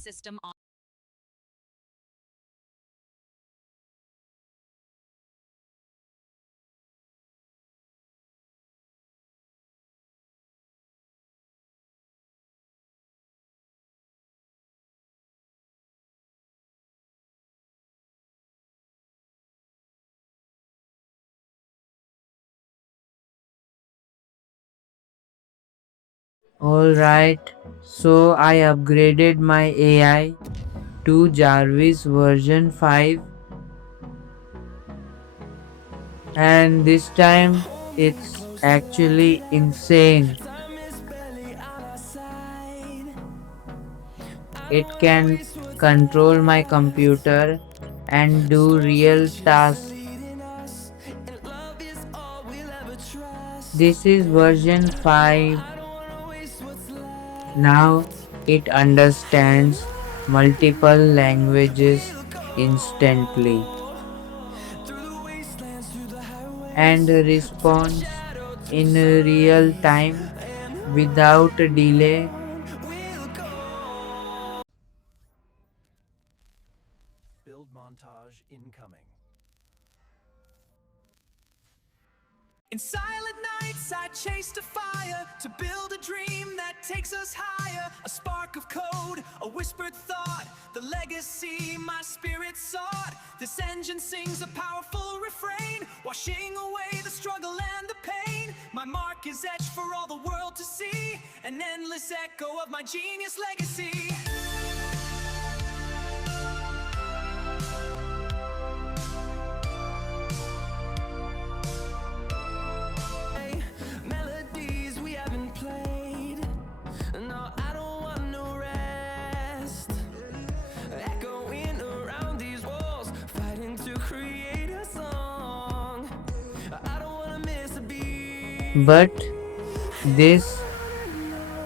system on. Alright, so I upgraded my AI to Jarvis version 5, and this time it's actually insane. It can control my computer and do real tasks. This is version 5. Now it understands multiple languages instantly and responds in real time without delay. Build montage incoming. In silent nights I chased a fire to build a dream that takes us higher. A spark of code, a whispered thought, the legacy my spirit sought. This engine sings a powerful refrain, washing away the struggle and the pain. My mark is etched for all the world to see, an endless echo of my genius legacy. Melodies we haven't played. No, I don't want no rest. Echoing around these walls, fighting to create a song. I don't wanna miss a beat. But this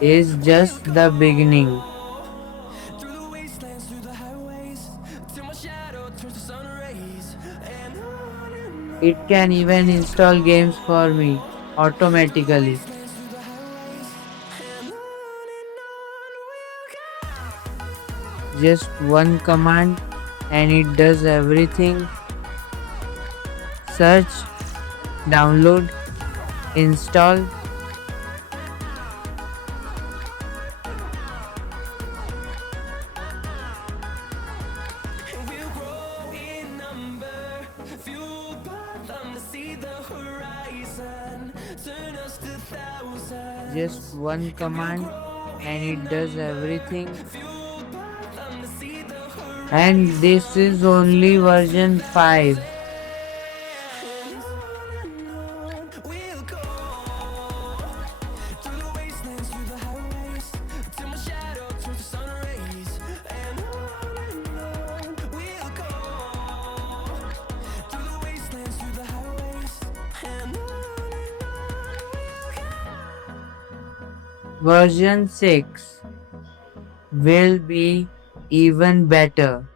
is just the beginning. Through the wastelands, through the highways, till my shadow turns to sun rays. And on It can even install games for me automatically. through the highways, and on we'll go. Just one command and it does everything. Search, download, install. And we'll grow in number, fueled by them to see the horizon, turn us to thousands. Just one command and it does everything. Fueled by them to see the horizon. And this is only version 5. And on we'll go. Through the wastelands, through the highways, till my shadow turns to sun rays. And on we'll go. Through the wastelands, through the highways, and on we'll go. Version 6 will be even better.